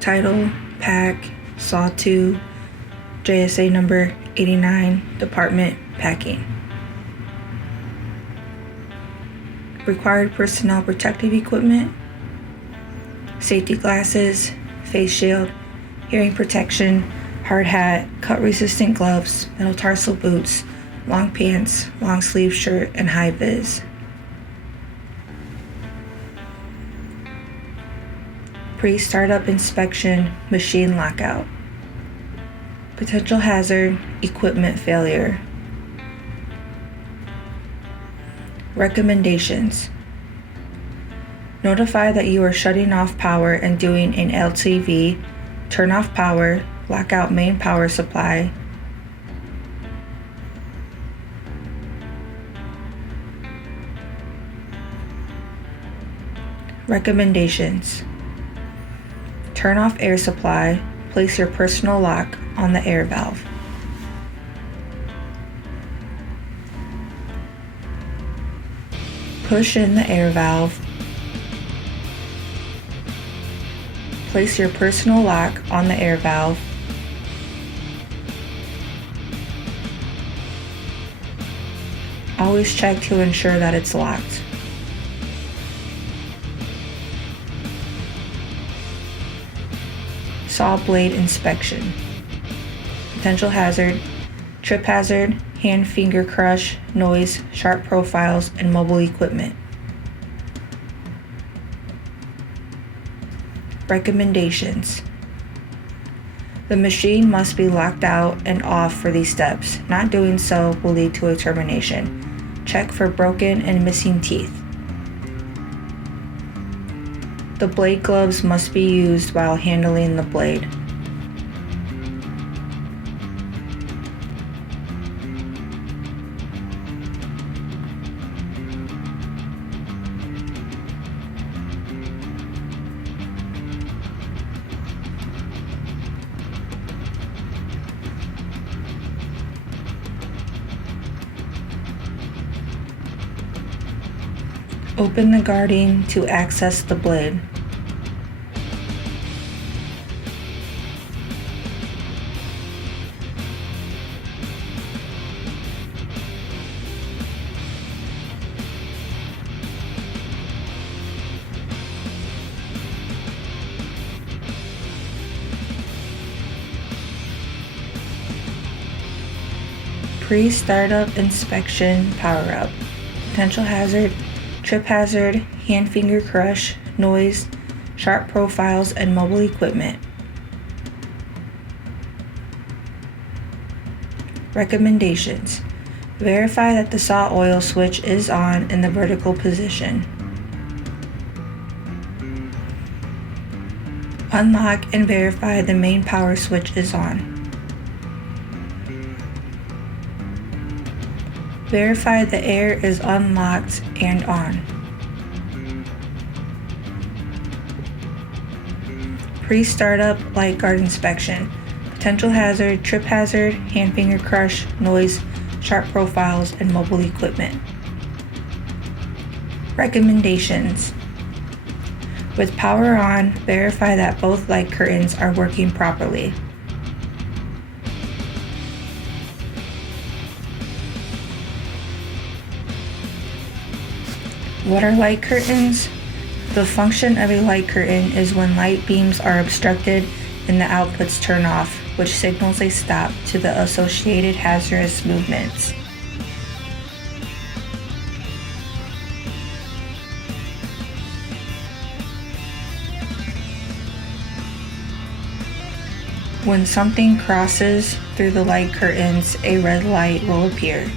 Title, Pack, Saw 2, JSA number 89, Department, Packing. Required personnel protective equipment: safety glasses, face shield, hearing protection, hard hat, cut-resistant gloves, metatarsal boots, long pants, long sleeve shirt, and high vis. Pre-startup inspection, machine lockout. Potential hazard, equipment failure. Recommendations: notify that you are shutting off power and doing an LTV, turn off power, lock out main power supply. Recommendations: turn off air supply, place your personal lock on the air valve. Push in the air valve. Place your personal lock on the air valve. Always check to ensure that it's locked. Saw blade inspection. Potential hazard, trip hazard, hand finger crush, noise, sharp profiles, and mobile equipment. Recommendations: the machine must be locked out and off for these steps. Not doing so will lead to a termination. Check for broken and missing teeth. The blade gloves must be used while handling the blade. Open the guarding to access the blade. Pre-startup inspection power-up. Potential hazard, trip hazard, hand finger crush, noise, sharp profiles, and mobile equipment. Recommendations: verify that the saw oil switch is on in the vertical position. Unlock and verify the main power switch is on. Verify the air is unlocked and on. Pre-startup light guard inspection. Potential hazard, trip hazard, hand finger crush, noise, sharp profiles, and mobile equipment. Recommendations: with power on, verify that both light curtains are working properly. What are light curtains? The function of a light curtain is when light beams are obstructed and the outputs turn off, which signals a stop to the associated hazardous movements. When something crosses through the light curtains, a red light will appear.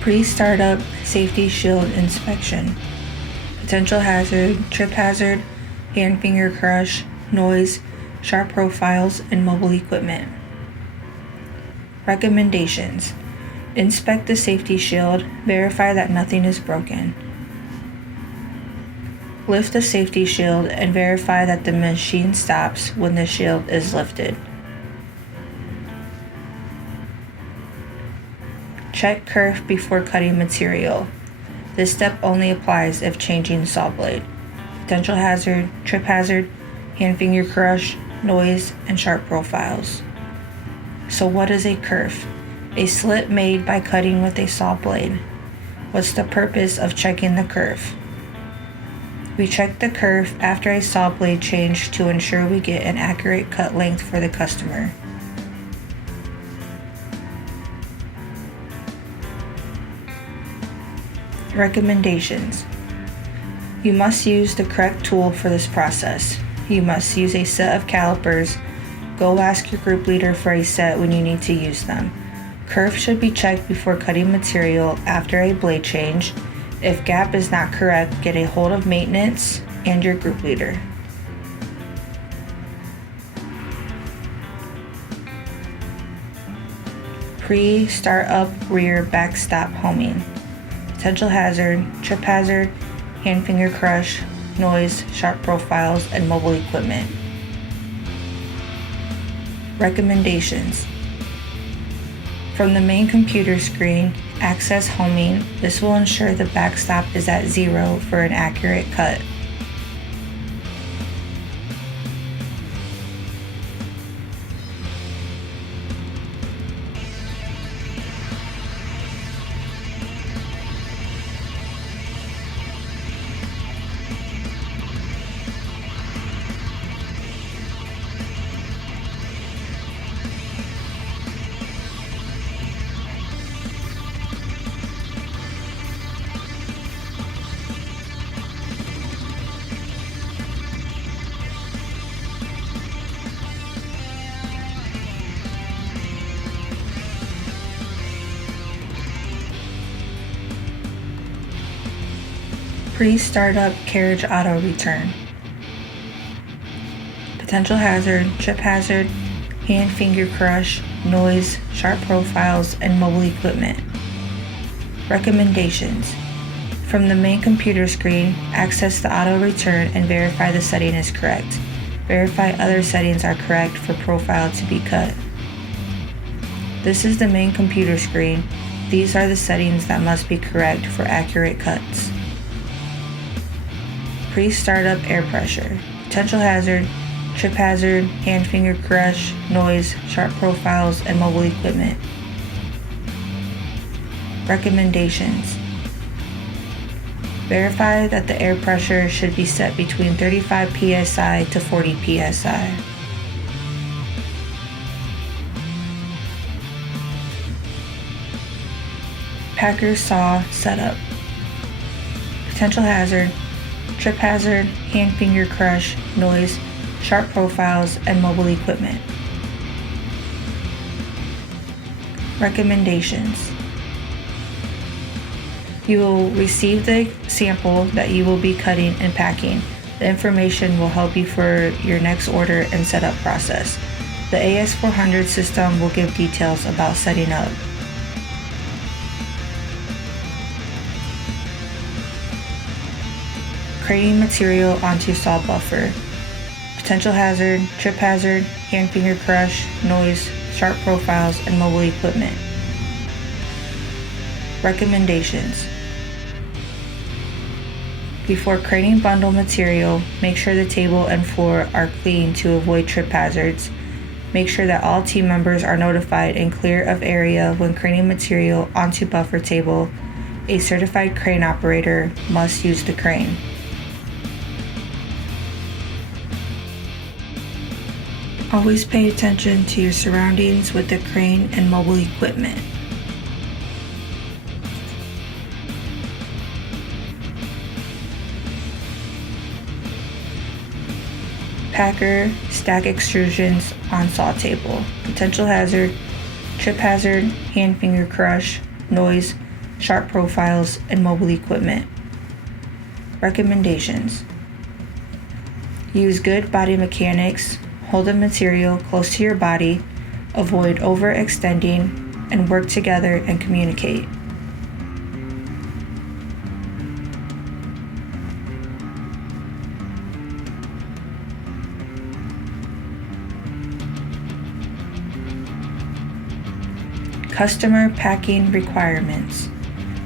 Pre-startup safety shield inspection. Potential hazard, trip hazard, hand finger crush, noise, sharp profiles, and mobile equipment. Recommendations: inspect the safety shield, verify that nothing is broken. Lift the safety shield and verify that the machine stops when the shield is lifted. Check kerf before cutting material. This step only applies if changing saw blade. Potential hazard, trip hazard, hand finger crush, noise, and sharp profiles. So what is a kerf? A slit made by cutting with a saw blade. What's the purpose of checking the kerf? We check the kerf after a saw blade change to ensure we get an accurate cut length for the customer. Recommendations. You must use the correct tool for this process. You must use a set of calipers. Go ask your group leader for a set when you need to use them. Kerf should be checked before cutting material after a blade change. If gap is not correct, get a hold of maintenance and your group leader. Pre-startup rear backstop homing. Potential hazard, trip hazard, hand finger crush, noise, sharp profiles, and mobile equipment. Recommendations. From the main computer screen, access homing. This will ensure the backstop is at 0 for an accurate cut. Pre-startup carriage auto return. Potential hazard, trip hazard, hand finger crush, noise, sharp profiles, and mobile equipment. Recommendations. From the main computer screen, access the auto return and verify the setting is correct. Verify other settings are correct for profile to be cut. This is the main computer screen. These are the settings that must be correct for accurate cuts. Pre-startup air pressure, potential hazard, trip hazard, hand finger crush, noise, sharp profiles, and mobile equipment. Recommendations. Verify that the air pressure should be set between 35 psi to 40 psi. Packer saw setup. Potential hazard, trip hazard, hand finger crush, noise, sharp profiles, and mobile equipment. Recommendations. You will receive the sample that you will be cutting and packing. The information will help you for your next order and setup process. The AS400 system will give details about setting up. Crating material onto saw buffer. Potential hazard, trip hazard, hand finger crush, noise, sharp profiles, and mobile equipment. Recommendations. Before crating bundle material, make sure the table and floor are clean to avoid trip hazards. Make sure that all team members are notified and clear of area when crating material onto buffer table. A certified crane operator must use the crane. Always pay attention to your surroundings with the crane and mobile equipment. Packer stack extrusions on saw table. Potential hazard, trip hazard, hand finger crush, noise, sharp profiles, and mobile equipment. Recommendations. Use good body mechanics. Hold the material close to your body, avoid overextending, and work together and communicate. Customer packing requirements.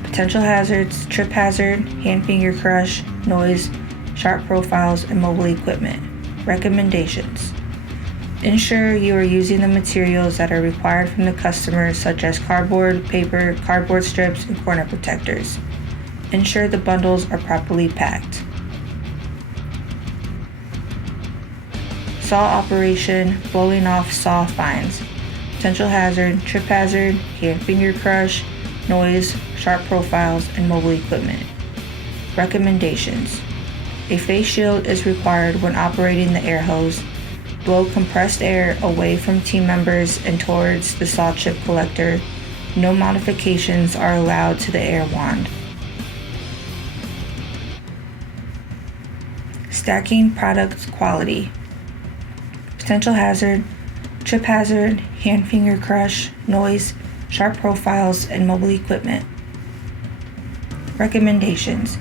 Potential hazards, trip hazard, hand finger crush, noise, sharp profiles, and mobile equipment. Recommendations. Ensure you are using the materials that are required from the customer, such as cardboard, paper, cardboard strips, and corner protectors. Ensure the bundles are properly packed. Saw operation, blowing off saw fines. Potential hazard, trip hazard, hand finger crush, noise, sharp profiles, and mobile equipment. Recommendations. A face shield is required when operating the air hose. Blow compressed air away from team members and towards the saw chip collector. No modifications are allowed to the air wand. Stacking product quality. Potential hazard, trip hazard, hand finger crush, noise, sharp profiles, and mobile equipment. Recommendations.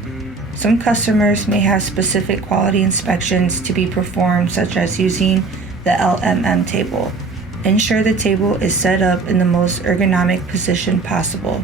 Some customers may have specific quality inspections to be performed, such as using the LMM table. Ensure the table is set up in the most ergonomic position possible.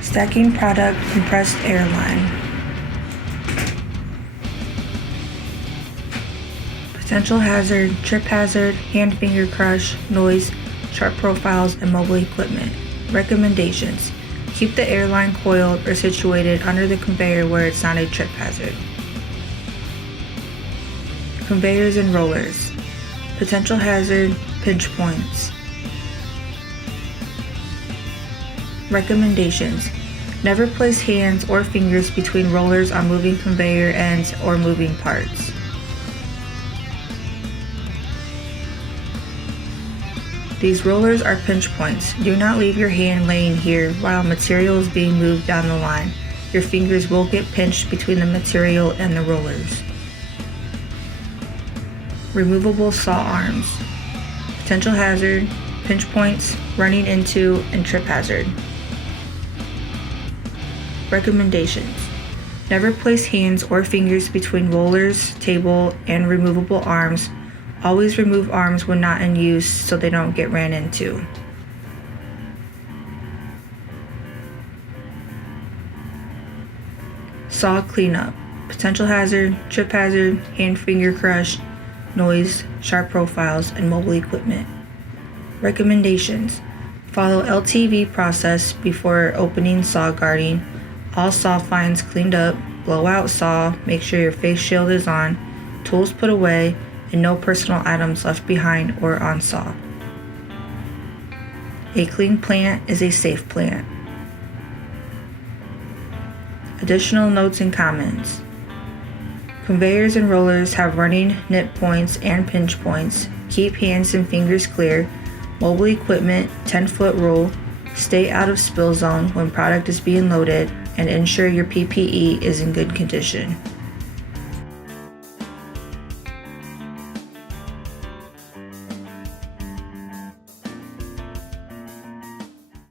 Stacking product compressed air line. Potential hazard, trip hazard, hand finger crush, noise, sharp profiles, and mobile equipment. Recommendations. Keep the airline coiled or situated under the conveyor where it's not a trip hazard. Conveyors and rollers. Potential hazard, pinch points. Recommendations. Never place hands or fingers between rollers on moving conveyor ends or moving parts. These rollers are pinch points. Do not leave your hand laying here while material is being moved down the line. Your fingers will get pinched between the material and the rollers. Removable saw arms. Potential hazard, pinch points, running into, and trip hazard. Recommendations. Never place hands or fingers between rollers, table, and removable arms. Always remove arms when not in use so they don't get ran into. Saw cleanup. Potential hazard, trip hazard, hand finger crush, noise, sharp profiles, and mobile equipment. Recommendations. Follow LTV process before opening saw guarding. All saw fines cleaned up, blow out saw, make sure your face shield is on, tools put away, and no personal items left behind or on saw. A clean plant is a safe plant. Additional notes and comments. Conveyors and rollers have running nip points and pinch points. Keep hands and fingers clear. Mobile equipment, 10-foot rule. Stay out of spill zone when product is being loaded, and ensure your PPE is in good condition.